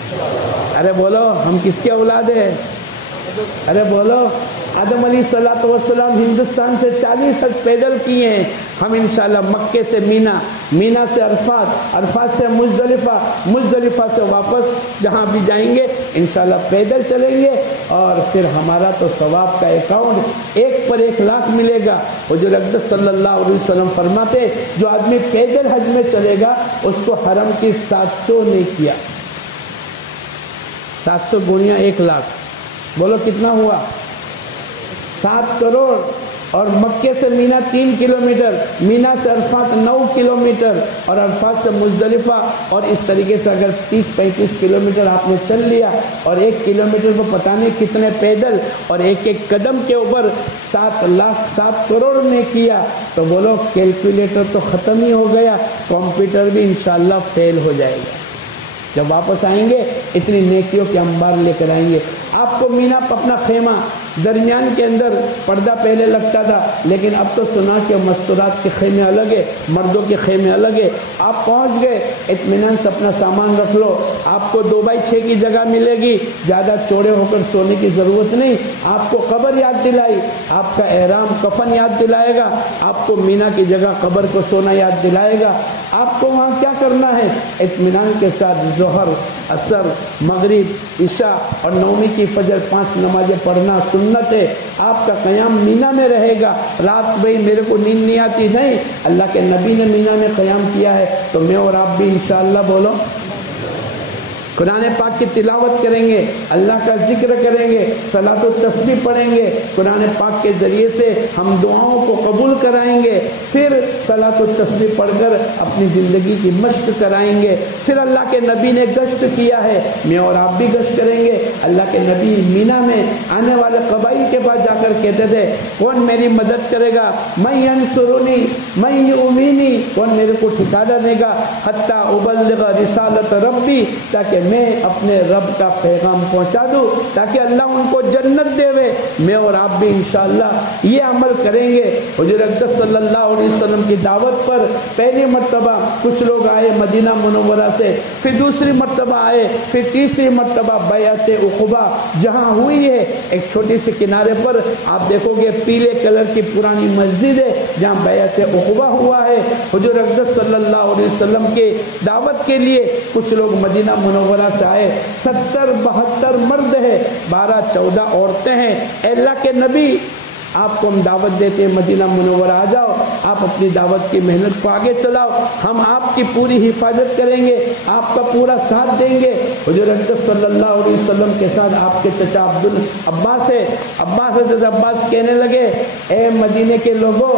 ارے بولو، ہم کس کے اولاد ہیں؟ ارے بولو، آدم علیہ السلام ہندوستان سے 40 حج پیدل کیے ہیں. ہم انشاءاللہ مکے سے مینا، مینا سے عرفات، عرفات سے مزدلفہ، مزدلفہ سے واپس جہاں بھی جائیں گے انشاءاللہ پیدل چلیں گے. اور پھر ہمارا تو ثواب کا اکاؤنٹ 1 پر 1 لاکھ ملے گا. حضور اقدس صلی اللہ علیہ وسلم فرماتے جو آدمی پیدل حج میں چلے گا اس کو حرم کی 700 نے کیا. 700 گنیا 1 لاکھ، بولو کتنا ہوا؟ 7 کروڑ. اور مکے سے مینا 3 کلومیٹر، مینا سے عرفات 9 کلومیٹر، اور عرفات سے مزدلفہ. اور اس طریقے سے اگر 30-35 کلومیٹر آپ نے چل لیا، اور 1 کلومیٹر کو پتہ نہیں کتنے پیدل، اور ایک ایک قدم کے اوپر 7 لاکھ 7 کروڑ نے کیا، تو بولو کیلکولیٹر تو ختم ہی ہو گیا، کمپیوٹر بھی انشاءاللہ فیل ہو جائے گا. جب واپس آئیں گے اتنی نیکیوں کے انبار لے کر آئیں گے. آپ کو مینا اپنا خیمہ درمیان کے اندر پردہ پہلے لگتا تھا، لیکن اب تو سنا کہ مستورات کے خیمے الگ ہے، مردوں کے خیمے الگ ہے. آپ پہنچ گئے، اطمینان سے اپنا سامان رکھ لو. آپ کو 2x6 کی جگہ ملے گی، زیادہ چوڑے ہو کر سونے کی ضرورت نہیں. آپ کو قبر یاد دلائی، آپ کا احرام کفن یاد دلائے گا، آپ کو مینا کی جگہ قبر کو سونا یاد دلائے گا. آپ کو وہاں کیا کرنا ہے؟ اطمینان کے ساتھ ظہر، عصر، مغرب، عشاء اور نومی کی فجر 5 نمازیں پڑھنا سنت ہے. آپ کا قیام مینا میں رہے گا. رات بھائی میرے کو نیند نہیں آتی، نہیں، اللہ کے نبی نے مینا میں قیام کیا ہے، تو میں اور آپ بھی انشاءاللہ بولو قرآن پاک کی تلاوت کریں گے، اللہ کا ذکر کریں گے، صلاۃ و تسبیح پڑھیں گے. قرآن پاک کے ذریعے سے ہم دعاؤں کو قبول کرائیں گے. پھر صلاۃ و تسبیح پڑھ کر اپنی زندگی کی مشق کرائیں گے. پھر اللہ کے نبی نے گشت کیا ہے، میں اور آپ بھی گشت کریں گے. اللہ کے نبی مینا میں آنے والے قبائل کے پاس جا کر کہتے تھے کون میری مدد کرے گا؟ من ینصرنی من یؤوینی، کون میرے کو ٹھکانہ دے گا؟ حتی ابلغ رسالت ربی، تاکہ میں اپنے رب کا پیغام پہنچا دوں، تاکہ اللہ ان کو جنت دے. میں اور آپ بھی انشاءاللہ یہ عمل کریں گے. حضور اقدس صلی اللہ علیہ وسلم کی دعوت پر پہلی مرتبہ کچھ لوگ آئے مدینہ منورہ سے، پھر دوسری مرتبہ آئے، پھر تیسری مرتبہ بیعت عقبہ جہاں ہوئی ہے، ایک چھوٹی سی کنارے پر آپ دیکھو گے پیلے کلر کی پرانی مسجد ہے جہاں بیعت عقبہ ہوا ہے. حضور اقدس صلی اللہ علیہ وسلم کے دعوت کے لیے کچھ لوگ مدینہ منورہ سے آئے. 70-72 مرد ہے، 12-14 عورتیں ہیں. اے اللہ کے نبی، آپ کو ہم دعوت دیتے ہیں مدینہ منورہ آ جاؤ، آپ اپنی دعوت کی محنت کو آگے چلاؤ، ہم آپ کی پوری حفاظت کریں گے، آپ کا پورا ساتھ دیں گے. حضور اقدس صلی اللہ علیہ وسلم کے ساتھ آپ کے چچا عباس ہے. حضرت عباس کہنے لگے اے مدینے کے لوگوں،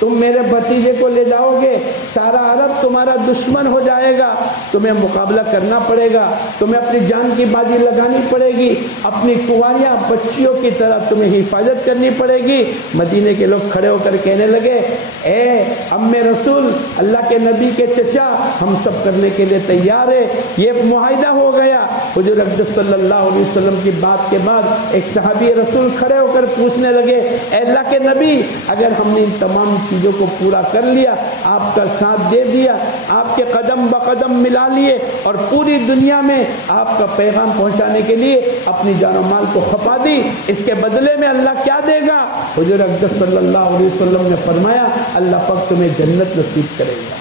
تم میرے بھتیجے کو لے جاؤ گے، سارا عرب تمہارا دشمن ہو جائے گا، تمہیں مقابلہ کرنا پڑے گا، تمہیں اپنی جان کی بازی لگانی پڑے گی، اپنی کنواریاں بچیوں کی طرح تمہیں حفاظت کرنی پڑے گی. مدینے کے لوگ کھڑے ہو کر کہنے لگے اے ام رسول، اللہ کے نبی کے چچا، ہم سب کرنے کے لیے تیار ہے. یہ معاہدہ ہو گیا. حضور اقدس صلی اللہ علیہ وسلم کی بات کے بعد ایک صحابی رسول کھڑے ہو کر پوچھنے لگے اے اللہ کے نبی، اگر ہم نے ان تمام چیزوں کو پورا کر لیا، آپ کا ساتھ دے دیا، آپ کے قدم بقدم ملا لیے اور پوری دنیا میں آپ کا پیغام پہنچانے کے لیے اپنی جان و مال کو کھپا دی، اس کے بدلے میں اللہ کیا دے گا؟ حضور اقدس صلی اللہ علیہ وسلم نے فرمایا اللہ پاک تمہیں جنت نصیب کرے گا.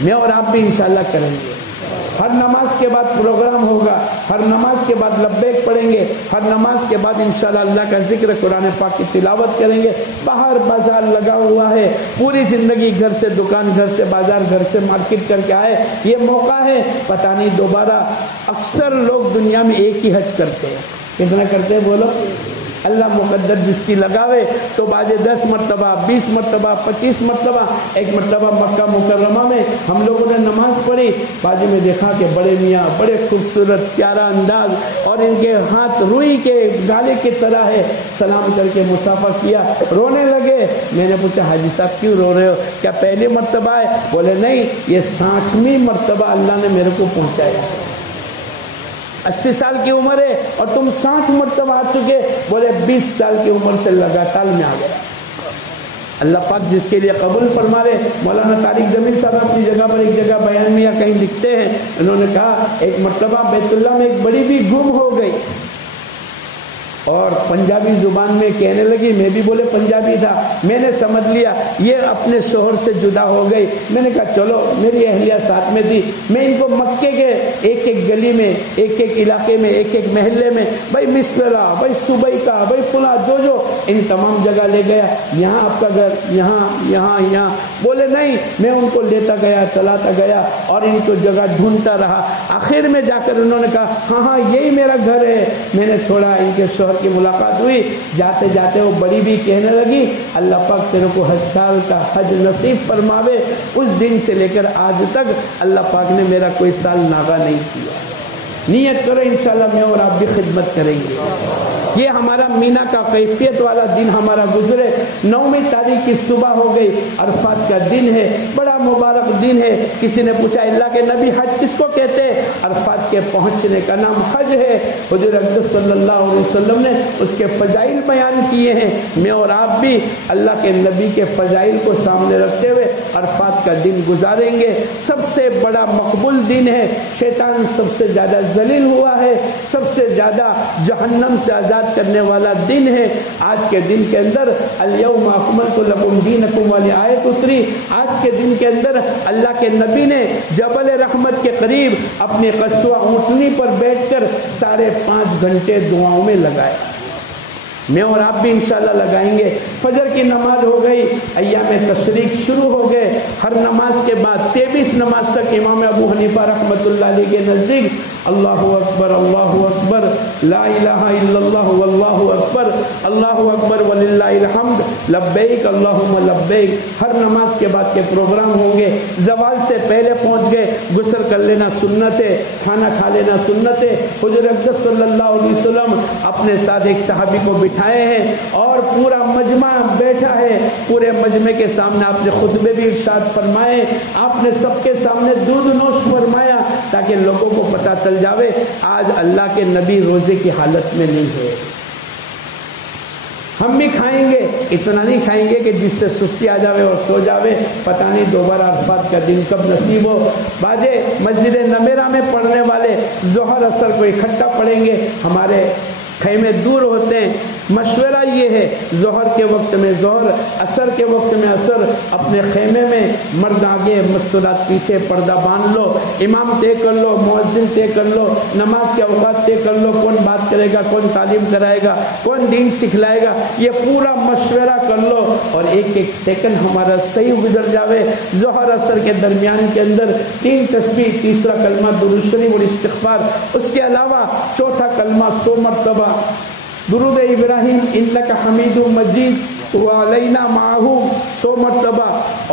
میں اور آپ بھی انشاءاللہ کریں گے. ہر نماز کے بعد پروگرام ہوگا، ہر نماز کے بعد لبیک پڑھیں گے، ہر نماز کے بعد انشاءاللہ اللہ کا ذکر قرآن پاک کی تلاوت کریں گے. باہر بازار لگا ہوا ہے، پوری زندگی گھر سے دکان، گھر سے بازار، گھر سے مارکیٹ کر کے آئے، یہ موقع ہے پتہ نہیں دوبارہ. اکثر لوگ دنیا میں ایک ہی حج کرتے ہیں. کتنا کرتے ہیں بولو؟ اللہ مقدر جس کی لگاوے تو باجے 10 مرتبہ 20 مرتبہ 25 مرتبہ. ایک مرتبہ مکہ مکرمہ میں ہم لوگوں نے نماز پڑھی, باجی میں دیکھا کہ بڑے میاں بڑے خوبصورت پیارا انداز اور ان کے ہاتھ روئی کے گالے کی طرح ہے, سلام کر کے مسافہ کیا, رونے لگے. میں نے پوچھا حاجی صاحب کیوں رو رہے ہو, کیا پہلی مرتبہ ہے؟ بولے نہیں, یہ 60ویں مرتبہ اللہ نے میرے کو پہنچایا. 80 سال کی عمر ہے اور تم 60 مرتبہ آ چکے. بولے 20 سال کی عمر سے لگاتار میں آ گیا. اللہ پاک جس کے لیے قبول فرما رہے. مولانا طارق جمیل صاحب اپنی جگہ پر ایک جگہ بیان میں یا کہیں لکھتے ہیں, انہوں نے کہا ایک مرتبہ بیت اللہ میں ایک بڑی بھی گم ہو گئی اور پنجابی زبان میں کہنے لگی, میں بھی بولے پنجابی تھا, میں نے سمجھ لیا یہ اپنے شوہر سے جدا ہو گئی. میں نے کہا چلو, میری اہلیہ ساتھ میں تھی, میں ان کو مکے کے ایک ایک گلی میں ایک ایک علاقے میں ایک ایک محلے میں بھائی مسفرا بھائی صوبئی کا بھائی فلاں جو ان تمام جگہ لے گیا, یہاں آپ کا گھر یہاں یہاں یہاں. بولے نہیں, میں ان کو لیتا گیا چلاتا گیا اور ان کو جگہ ڈھونڈتا رہا. آخر میں جا کر انہوں نے کہا ہاں ہاں یہی میرا گھر ہے. میں نے چھوڑا, ان کے شوہر کی ملاقات ہوئی. جاتے جاتے وہ بڑی بھی کہنے لگی اللہ پاک تیرے کو حج سال کا حج نصیب فرماوے. اس دن سے لے کر آج تک اللہ پاک نے میرا کوئی سال ناغا نہیں کیا. نیت کرو انشاءاللہ میں اور آپ بھی خدمت کریں گے. یہ ہمارا مینا کا کیفیت والا دن ہمارا گزرے. 9ویں تاریخ کی صبح ہو گئی, عرفات کا دن ہے, بڑا مبارک دن ہے. کسی نے پوچھا اللہ کے نبی حج کس کو کہتے ہیں؟ عرفات کے پہنچنے کا نام حج ہے. حضور اقدس صلی اللہ علیہ وسلم نے اس کے فضائل بیان کیے ہیں. میں اور آپ بھی اللہ کے نبی کے فضائل کو سامنے رکھتے ہوئے عرفات کا دن گزاریں گے. سب سے بڑا مقبول دن ہے. شیطان سب سے زیادہ ذلیل ہوا ہے, سب سے زیادہ جہنم سے آزاد کرنے والا دن ہے. آج کے دن کے اندر الیوم اکملت لکم دینکم والی آیت اتری. آج کے دن کے اندر اللہ کے نبی نے جبل رحمت کے قریب اپنی قصوہ اونٹنی پر بیٹھ کر 5.5 گھنٹے دعاؤں میں لگائے. میں اور آپ بھی انشاءاللہ لگائیں گے. فجر کی نماز ہو گئی, ایام تشریق شروع ہو گئے. ہر نماز کے بعد 23 نماز تک امام ابو حنیفہ رحمۃ اللہ علیہ کے نزدیک اللہ اکبر لا الہ الا اللہ واللہ اکبر اللہ اکبر وللہ الحمد لبیک اللہم لبیک. ہر نماز کے بعد کے پروگرام ہوں گے. زوال سے پہلے پہنچ گئے, غسل کر لینا سنت ہے, کھانا کھا لینا سنت ہے. حضور اقدس صلی اللہ علیہ وسلم اپنے ساتھ ایک صحابی کو بٹھائے ہیں اور پورا مجمع بیٹھا ہے. پورے مجمع کے سامنے آپ نے خطبے بھی ارشاد فرمائے, آپ نے سب کے سامنے دودھ نوش فرمایا تاکہ لوگوں کو پتہ چل جاوے آج اللہ کے نبی روزے کی حالت میں نہیں ہے. ہم بھی کھائیں گے, اتنا نہیں کھائیں گے کہ جس سے سستی آ جاوے اور سو جاوے, پتہ نہیں دوبارہ عرفات کا دن کب نصیب ہو. باجے مسجد نمیرہ میں پڑھنے والے ظہر اثر کو اکٹھا پڑھیں گے. ہمارے خیمے دور ہوتے ہیں. مشورہ یہ ہے ظہر کے وقت میں ظہر, عصر کے وقت میں عصر. اپنے خیمے میں مرد آگے مستورات پیچھے, پردہ باندھ لو, امام طے کر لو, مؤذن طے کر لو, نماز کے اوقات طے کر لو, کون بات کرے گا, کون تعلیم کرائے گا, کون دین سکھلائے گا, یہ پورا مشورہ کر لو اور ایک ایک سیکنڈ ہمارا صحیح گزر جاوے. ظہر عصر کے درمیان کے اندر 3 تسبیح, تیسرا کلمہ درود شریف اور استغفار, اس کے علاوہ چوتھا کلمہ 100 مرتبہ درود ابراہیم انک حمید مجید وعلینا معہو 100 مرتبہ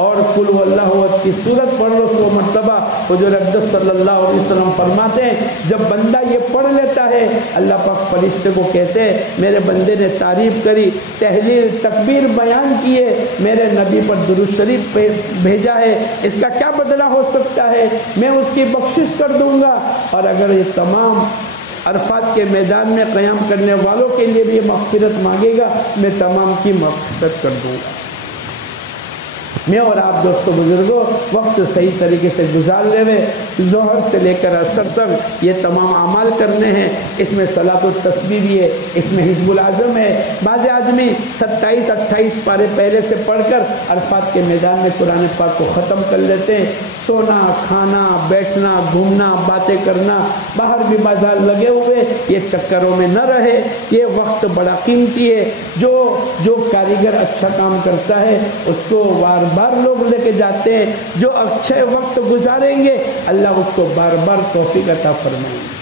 اور قل هو اللہ احد کی سورت پڑھ لو 100 مرتبہ. حضور اقدس صلی اللہ علیہ وسلم فرماتے ہیں جب بندہ یہ پڑھ لیتا ہے اللہ پاک فرشتے کو کہتے ہیں میرے بندے نے تعریف کری, تحلیل تکبیر بیان کیے, میرے نبی پر درود شریف بھیجا ہے, اس کا کیا بدلہ ہو سکتا ہے, میں اس کی بخشش کر دوں گا. اور اگر یہ تمام عرفات کے میدان میں قیام کرنے والوں کے لیے بھی مغفرت مانگے گا, میں تمام کی مغفرت کر دوں گا. میں اور آپ دوستوں بزرگوں وقت صحیح طریقے سے گزار لے ہوئے, ظہر سے لے کر عصر تک یہ تمام اعمال کرنے ہیں. اس میں صلاۃ التسبیح بھی ہے, اس میں حزب العظم ہے. بعض آدمی 27-28 پارے پہلے سے پڑھ کر عرفات کے میدان میں قرآن پاک کو ختم کر لیتے ہیں. سونا, کھانا, بیٹھنا, گھومنا, باتیں کرنا, باہر بھی بازار لگے ہوئے, یہ چکروں میں نہ رہے. یہ وقت بڑا قیمتی ہے. جو کاریگر اچھا کام کرتا ہے اس کو بار بار لوگ لے کے جاتے ہیں. جو اچھے وقت گزاریں گے اللہ اس کو بار بار توفیق عطا فرمائیں گے.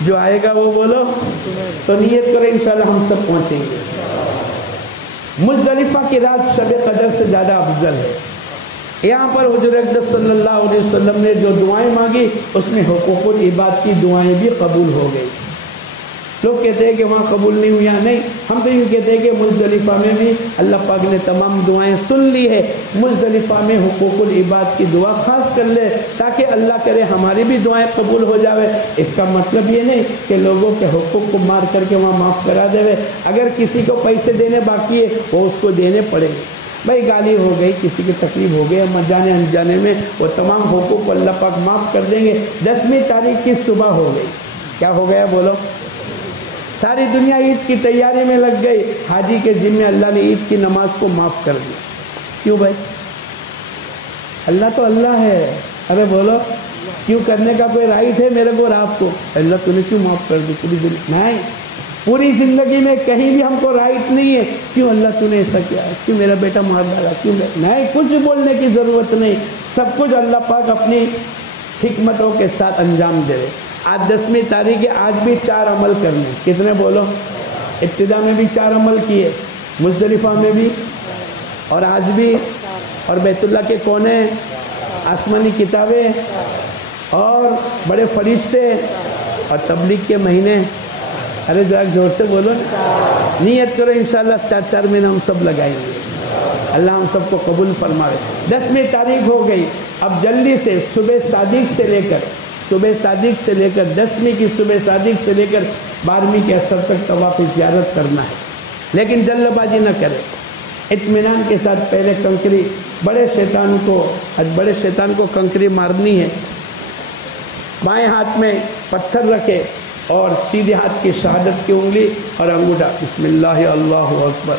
جو آئے گا وہ بولو تو نیت کرو انشاءاللہ ہم سب پہنچیں گے. مزدلفہ کی رات شب قدر سے زیادہ افضل ہے. یہاں پر حضور اقدس صلی اللہ علیہ وسلم نے جو دعائیں مانگی اس میں حقوق العباد کی دعائیں بھی قبول ہو گئی. لوگ کہتے ہیں کہ وہاں قبول نہیں ہوئی، نہیں، ہم تو یوں کہتے ہیں کہ مزدلفہ میں بھی اللہ پاک نے تمام دعائیں سن لی ہے. مزدلفہ میں حقوق العباد کی دعا خاص کر لے تاکہ اللہ کرے ہماری بھی دعائیں قبول ہو جاوے. اس کا مطلب یہ نہیں کہ لوگوں کے حقوق کو مار کر کے وہاں معاف کرا دے. اگر کسی کو پیسے دینے باقی ہے وہ اس کو دینے پڑیں گے. بھائی گالی ہو گئی، کسی کی تکلیف ہو گئی، ہم جانے انجانے میں وہ تمام حقوق کو اللہ پاک معاف کر دیں گے. 10ویں تاریخ کی صبح ہو گئی، کیا ہو گیا بولو؟ ساری دنیا عید کی تیاری میں لگ گئی. حاجی کے ذمے اللہ نے عید کی نماز کو معاف کر دیا. کیوں بھائی؟ اللہ تو اللہ ہے. ارے بولو کیوں کرنے کا کوئی رائٹ ہے میرے کو اور آپ کو؟ اللہ تو نے کیوں معاف کر دی پوری زندگی؟ نہیں، پوری زندگی میں کہیں بھی ہم کو رائٹ نہیں ہے. کیوں اللہ تو نے ایسا کیا؟ کیوں میرا بیٹا مار ڈالا؟ کیوں؟ نہیں، کچھ بولنے کی ضرورت نہیں. سب کچھ اللہ پاک اپنی حکمتوں کے ساتھ انجام دے رہے. آج 10ویں تاریخ ہے، آج بھی 4 عمل کرنے. کتنے بولو؟ ابتدا میں بھی 4 عمل کیے، مزدلفہ میں بھی اور آج بھی. اور بیت اللہ کے کونے، آسمانی کتابیں اور بڑے فرشتے اور تبلیغ کے مہینے. ارے ذرا زور سے بولو، نیت کرو انشاءاللہ 4 مہینے ہم سب لگائیں گے. اللہ ہم سب کو قبول فرمائے. 10ویں تاریخ ہو گئی. اب جلدی سے صبح صادق سے لے کر 10ویں کی صبح صادق سے لے کر 12ویں کے اثر تک طواف زیارت کرنا ہے. لیکن جلد بازی نہ کرے، اطمینان کے ساتھ. پہلے کنکری بڑے شیطان کو کنکری مارنی ہے. بائیں ہاتھ میں پتھر رکھے اور سیدھے ہاتھ کی شہادت کی انگلی اور انگوٹھا بسم اللہ اللہ اکبر.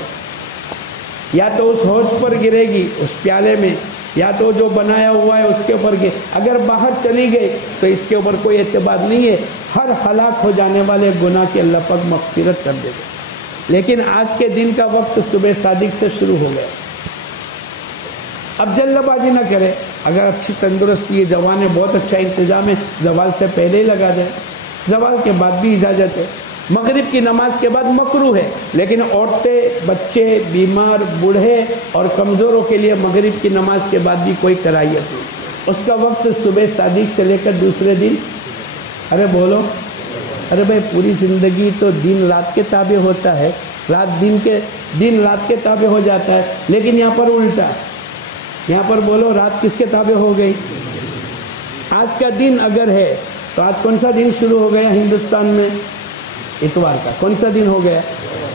یا تو اس حوض پر گرے گی، اس پیالے میں، یا تو جو بنایا ہوا ہے اس کے اوپر گر. اگر باہر چلی گئی تو اس کے اوپر کوئی اعتبار نہیں ہے. ہر ہلاک ہو جانے والے گناہ کی اللہ پاک مغفرت کر دے گا. لیکن آج کے دن کا وقت صبح صادق سے شروع ہو گیا. اب جلد بازی نہ کرے. اگر اچھی تندرستی ہے، جوان ہے، بہت اچھا انتظام ہے، زوال سے پہلے ہی لگا دے. زوال کے بعد بھی اجازت ہے. مغرب کی نماز کے بعد مکروہ ہے، لیکن عورتیں، بچے، بیمار، بوڑھے اور کمزوروں کے لیے مغرب کی نماز کے بعد بھی کوئی کراہیت نہیں. اس کا وقت صبح صادق سے لے کر دوسرے دن. ارے بولو، ارے بھائی پوری زندگی تو دن رات کے تابع ہوتا ہے، دن رات کے تابع ہو جاتا ہے. لیکن یہاں پر الٹا، یہاں پر بولو رات کس کے تابع ہو گئی؟ آج کا دن اگر ہے تو آج کون سا دن شروع ہو گیا ہندوستان میں؟ اتوار کا. کون سا دن ہو گیا؟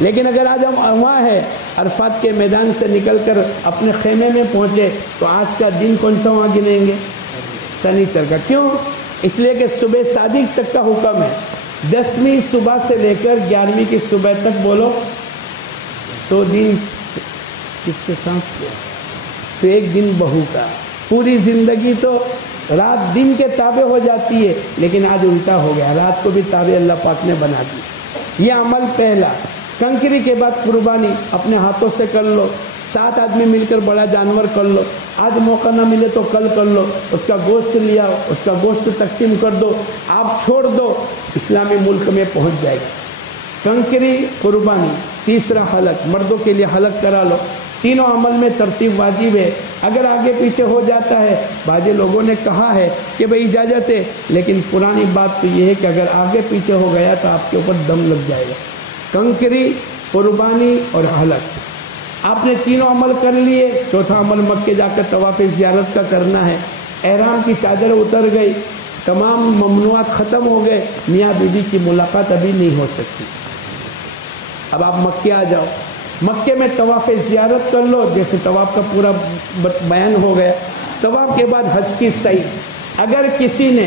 لیکن اگر آج ہم وہاں ہے، عرفات کے میدان سے نکل کر اپنے خیمے میں پہنچے تو آج کا دن کون سا وہاں گنیں گے؟ شنیچر کا. کیوں؟ اس لیے کہ صبح صادق تک کا حکم ہے. 10ویں صبح سے لے کر 11ویں کی صبح تک بولو تو دن کس کے ساتھ تو ایک دن بہو کا. پوری زندگی تو رات دن کے تابع ہو جاتی ہے، لیکن آج الٹا ہو گیا، رات کو بھی تابع اللہ پاک نے بنا دی. یہ عمل پہلا. کنکری کے بعد قربانی اپنے ہاتھوں سے کر لو. 7 آدمی مل کر بڑا جانور کر لو. آج موقع نہ ملے تو کل کر لو. اس کا گوشت لیا، اس کا گوشت تقسیم کر دو، آپ چھوڑ دو، اسلامی ملک میں پہنچ جائے گا. کنکری، قربانی. تیسرا حلق، مردوں کے لیے حلق کرا لو. تینوں عمل میں ترتیب واجب ہے. اگر آگے پیچھے ہو جاتا ہے، بعض لوگوں نے کہا ہے کہ بھئی اجازت ہے، لیکن پرانی بات تو یہ ہے کہ اگر آگے پیچھے ہو گیا تو آپ کے اوپر دم لگ جائے گا. کنکری، قربانی اور حلق، آپ نے تینوں عمل کر لیے. چوتھا عمل مکے جا کر طواف زیارت کا کرنا ہے. احرام کی چادر اتر گئی، تمام ممنوعات ختم ہو گئے. میاں بیوی کی ملاقات ابھی نہیں ہو سکتی. اب آپ مکے آ جاؤ، مکے میں طواف زیارت کر لو. جیسے طواف کا پورا بیان ہو گیا. طواف کے بعد حج کی سعی. اگر کسی نے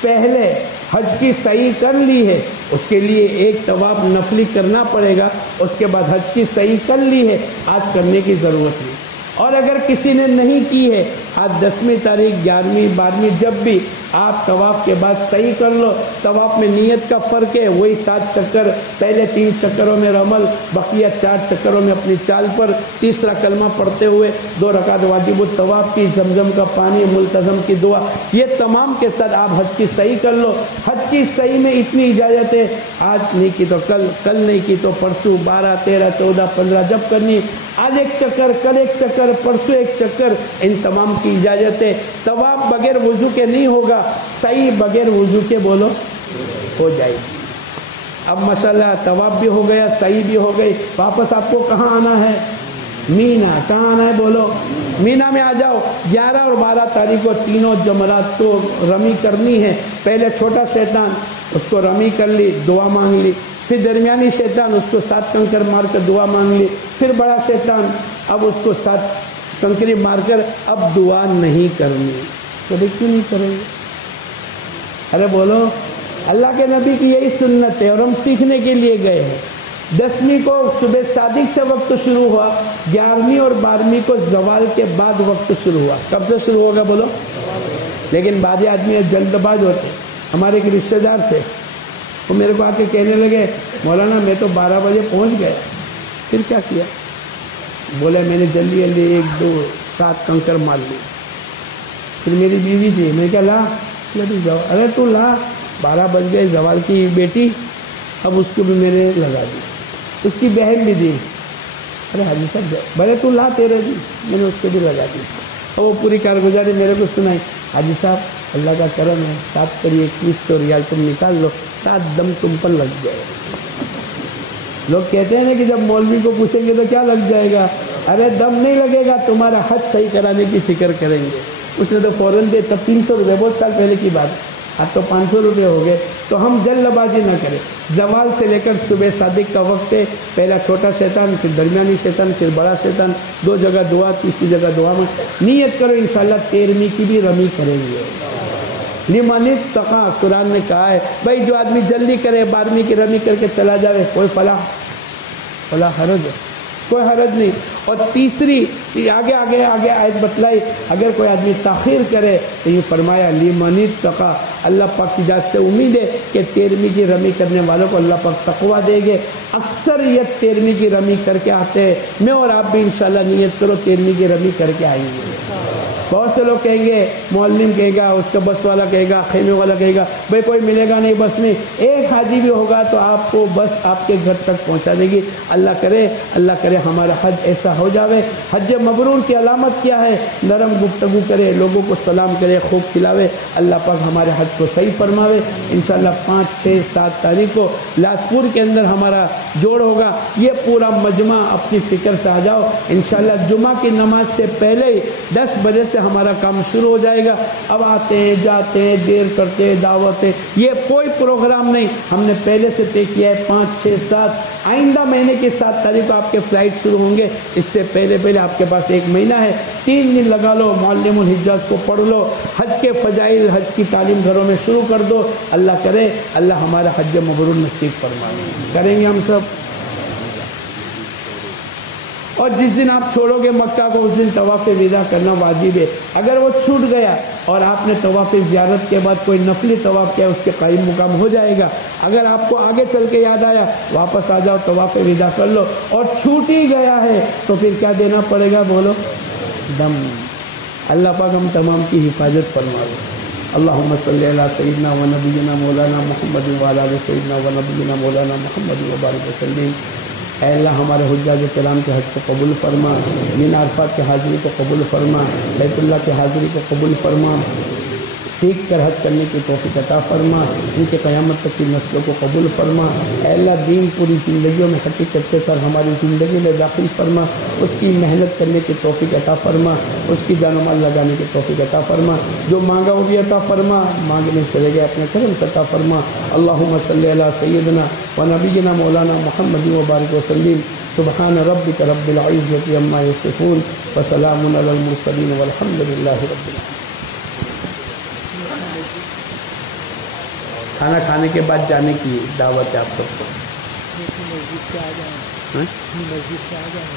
پہلے حج کی سعی کر لی ہے، اس کے لیے ایک طواف نفلی کرنا پڑے گا. اس کے بعد حج کی سعی کر لی ہے، آج کرنے کی ضرورت نہیں. اور اگر کسی نے نہیں کی ہے، آج 10ویں تاریخ، 11ویں، 12ویں جب بھی آپ طواف کے بعد صحیح کر لو. طواف میں نیت کا فرق ہے, وہی 7 چکر, پہلے 3 چکروں میں رمل, بقیہ 4 چکروں میں اپنی چال پر, تیسرا کلمہ پڑھتے ہوئے 2 رکعت واجب الطواف کی, زمزم کا پانی, ملتزم کی دعا, یہ تمام کے ساتھ آپ حج کی صحیح کر لو. حج کی صحیح میں اتنی اجازت ہے, آج نہیں کی تو کل نہیں کی تو پرسوں, 12 13 14 15 جب کرنی, آج 1 چکر, کل 1 چکر, پرسوں 1 چکر, ان تمام کی اجازت ہے. طواف بغیر وضو کے نہیں ہوگا, صحیح بغیر وضو کے بولو ہو جائے گی. اب ماشاءاللہ طواف بھی ہو گیا, صحیح بھی ہو گئی, واپس آپ کو کہاں آنا ہے؟ مینا. کہاں آنا ہے بولو؟ مینا میں آ جاؤ. 11 اور 12 تاریخ کو تینوں جمرات تو رمی کرنی ہے. پہلے چھوٹا شیطان, اس کو رمی کر لی, دعا مانگ لی. پھر درمیانی شیطان, اس کو 7 کنکر مار کر دعا مانگ لی. پھر بڑا شیطان, اب اس کو 7 کنکری مار کر اب دعا نہیں کرنی. تو کیوں نہیں کریں گے؟ ارے بولو, اللہ کے نبی کی یہی سنت ہے اور ہم سیکھنے کے لیے گئے ہیں. 10ویں کو صبح صادق سے وقت شروع ہوا, 11ویں اور 12ویں کو زوال کے بعد وقت شروع ہوا. کب سے شروع ہوگا بولو؟ لیکن بعض آدمی جلد باز ہوتے. ہمارے ایک رشتے دار تھے, وہ میرے کو آ کے کہنے لگے, مولانا میں تو 12 بجے پہنچ گیا. پھر کیا کیا؟ بولے میں نے جلدی 1 2 7 کنکر مار لی. پھر میری بیوی تھی, میں کیا لا جاؤ. ارے تو لا, 12 بج گئے, زوال کی بیٹی, اب اس کو بھی میں نے لگا دی. اس کی بہن بھی دی. ارے حاجی صاحب بڑے تو لا تیرے بھی, میں نے اس کو بھی لگا دی. اور وہ پوری کارگزاری میرے کو سنائی. حاجی صاحب اللہ کا کرم ہے, 7 کریے 2100 ریال تم نکال لو, 7 دم تم پر لگ جائے. لوگ کہتے ہیں نا کہ جب مولوی کو پوچھیں گے تو کیا لگ جائے گا. ارے دم نہیں لگے گا, تمہارا حج صحیح کرانے کی فکر کریں گے. اس نے تو فوراً دے, تب 300 روپے, بہت سال پہلے کی بات, اب تو 500 روپے ہو گئے. تو ہم جلد بازی نہ کریں. زوال سے لے کر صبح صادق کا وقت ہے, پہلا چھوٹا شیطان, پھر درمیانی شیطان, پھر بڑا شیطان, 2 جگہ دعا, تیسری جگہ دعا میں نیت کرو. انشاءاللہ 13ویں کی بھی رمی کریں گے. لمن اتقى, قرآن نے کہا ہے بھائی جو آدمی جلدی کرے 12ویں کی رمی کر کے چلا جائے, کوئی فلا حرج ہے, کوئی حرج نہیں. اور تیسری آگے آیت بتلائی, اگر کوئی آدمی تاخیر کرے تو یہ فرمایا لمن اتقى, اللہ پاک کی ذات سے امید ہے کہ 13ویں کی رمی کرنے والوں کو اللہ پاک تقویٰ دے گے. اکثریت 13ویں کی رمی کر کے آتے ہیں. میں اور آپ بھی انشاءاللہ نیت کرو 13ویں کی رمی کر کے آئیں گے. بہت سے لوگ کہیں گے, معلم کہے گا, اس کا بس والا کہے گا, خیمے والا کہے گا, بھائی کوئی ملے گا نہیں بس میں. ایک حاجی بھی ہوگا تو آپ کو بس آپ کے گھر تک پہنچا دے گی. اللہ کرے ہمارا حج ایسا ہو جاوے. حج مبرور کی علامت کیا ہے؟ نرم گفتگو کرے, لوگوں کو سلام کرے, خوب کھلاوے. اللہ پاک ہمارے حج کو صحیح فرماوے. انشاءاللہ 5 6 7 تاریخ کو لاجپور کے اندر ہمارا جوڑ ہوگا. یہ پورا مجمع اپنی فکر سے آ جاؤ. انشاءاللہ جمعہ کی نماز سے پہلے ہی 10 بجے سے ہمارا کام شروع ہو جائے گا. اب آتے ہیں جاتے ہیں, دیر کرتے ہیں, دعوتیں, یہ کوئی پروگرام نہیں. ہم نے پہلے سے طے کیا ہے 5 6 7 آئندہ مہینے کی 7 تاریخ کو آپ کے فلائٹ شروع ہوں گے. اس سے پہلے آپ کے پاس 1 مہینہ ہے, 3 دن لگا لو, معلم الحجاز کو پڑھ لو, حج کے فضائل, حج کی تعلیم گھروں میں شروع کر دو. اللہ کرے اللہ ہمارا حج مبرور نصیب فرمائے. کریں گے ہم سب. اور جس دن آپ چھوڑو گے مکہ کو, اس دن طواف ودا کرنا واجب ہے. اگر وہ چھوٹ گیا اور آپ نے طواف زیارت کے بعد کوئی نفلی طواف کیا, اس کے قائم مقام ہو جائے گا. اگر آپ کو آگے چل کے یاد آیا, واپس آ جاؤ, طواف ودا کر لو. اور چھوٹ ہی گیا ہے تو پھر کیا دینا پڑے گا بولو؟ دم. اللہ پاک ہم تمام کی حفاظت فرمائے. اللہم صلی علی سیدنا و نبینا مولانا محمد و علی آل سیدنا و نبینا مولانا محمد و بارک وسلم. اے اللہ ہمارے حجاج کرام کے حج کو قبول فرما, من عرفات کی حاضری کو قبول فرما, بیت اللہ کی حاضری کو قبول فرما, سیکھ کر حج کرنے کی توفیق عطا فرما, ان کے قیامت تک کی نسلوں کو قبول فرما. اے اللہ دین پوری زندگیوں میں حقیقت کے ساتھ ہماری زندگی میں داخل فرما, اس کی محنت کرنے کی توفیق عطا فرما, اس کی جان و مال لگانے کی توفیق عطا فرما. جو مانگا وہ بھی عطا فرما, مانگنے چلے گئے اپنے کرم سے عطا فرما. اللہم صلی علی سیدنا و نبینا مولانا محمد و بارک وسلم. سبحان ربک رب العزة عما یصفون وسلام علی المرسلین والحمد للہ رب العالمین. کھانا کھانے کے بعد جانے کی دعوت ہے آپ سب کو. مسجد سے آ جائیں.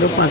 2-5